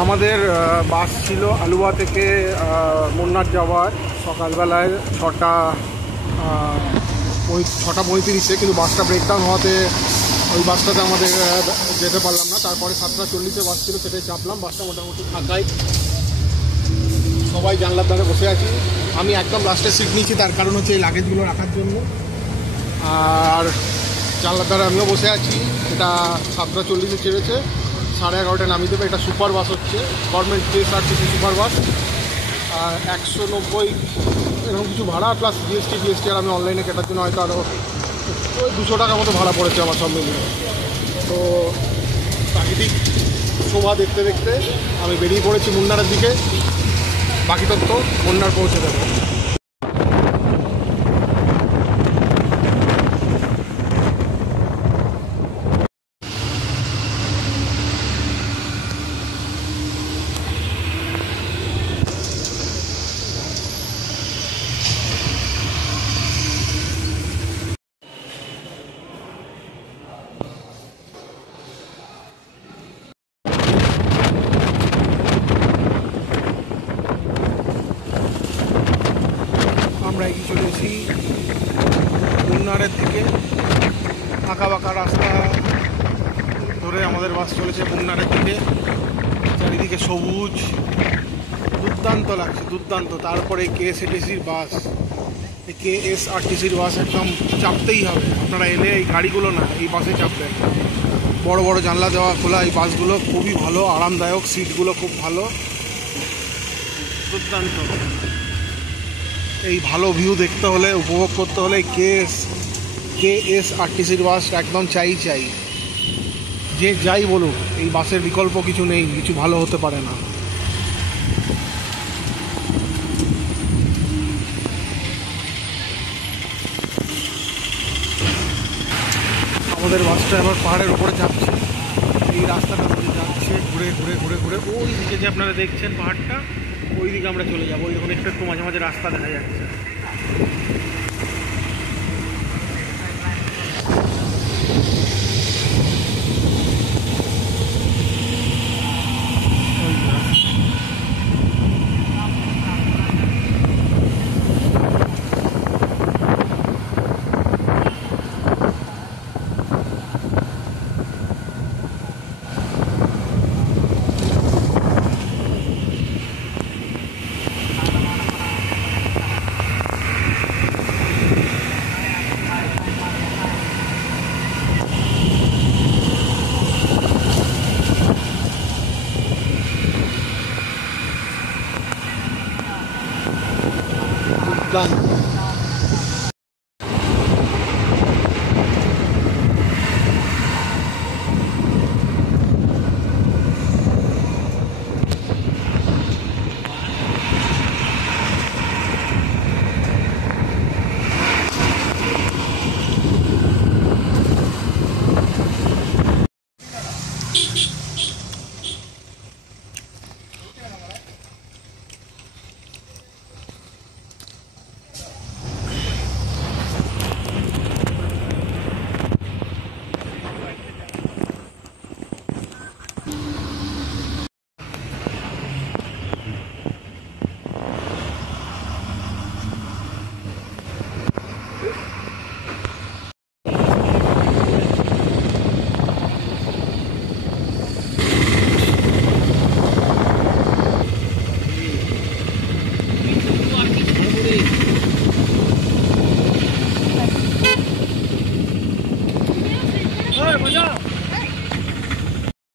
আমাদের বাস ছিল আলুয়া থেকে মুন্নার যাওয়ার সকালবেলায় 6:35, কিন্তু বাসটা ব্রেকডাউন হওয়াতে ওই বাসটাতে আমাদের যেতে পারলাম না। তারপরে 7:40 বাস ছিল, সেটাই চাপলাম। বাসটা মোটামুটি ফাঁকাই, সবাই জানলার ধারে বসে আছি। আমি একদম লাস্টে সিট নিয়েছি, তার কারণ হচ্ছে এই লাগেজগুলো রাখার জন্য। আর জানলার ধারে আমিও বসে আছি। এটা 7:40 ছেড়েছে, 11:30 নামিয়ে দেবে। এটা সুপার বাস হচ্ছে, গভর্নমেন্ট KSRTC সুপার বাস। আর 190 এরকম কিছু ভাড়া, প্লাস জিএসটি। আর আমি অনলাইনে কেটার জন্য হয়তো আরও ওই 200 টাকার মতো ভাড়া পড়েছে আমার সব মিলিয়ে। তো প্রাকৃতিক শোভা দেখতে দেখতে আমি বেরিয়ে পড়েছি মুন্নারের দিকে। বাকি তথ্য মুন্নার পৌঁছে দেবো। আমরা এগিয়ে চলে এসেছি মুন্নারের দিকে। আঁকা বাঁকা রাস্তা ধরে আমাদের বাস চলেছে মুন্নারের দিকে। চারিদিকে সবুজ, দুর্দান্ত লাগছে, দুর্দান্ত। তারপরে KSRTCর বাস, এই KSRTCর বাস একদম চাপতেই হবে। আপনারা এলে এই গাড়িগুলো না, এই বাসে চাপবেন। বড় বড় জানলা দেওয়া খোলা এই বাসগুলো খুবই ভালো, আরামদায়ক, সিটগুলো খুব ভালো, দুর্দান্ত। এই ভালো ভিউ দেখতে হলে, উপভোগ করতে হলে KSRTCর বাস একদম চাই। যে যাই বলুক, এই বাসের বিকল্প কিছু নেই, কিছু ভালো হতে পারে না। আমাদের বাসটা এবার পাহাড়ের উপরে যাচ্ছে। এই রাস্তাটা যাচ্ছে ঘুরে ঘুরে ঘুরে ঘুরে ওই দিকে, যে আপনারা দেখছেন পাহাড়টা, ওই দিকে আমরা চলে যাবো। ওই দেখুন একটু মাঝে মাঝে রাস্তা দেখা যাচ্ছে।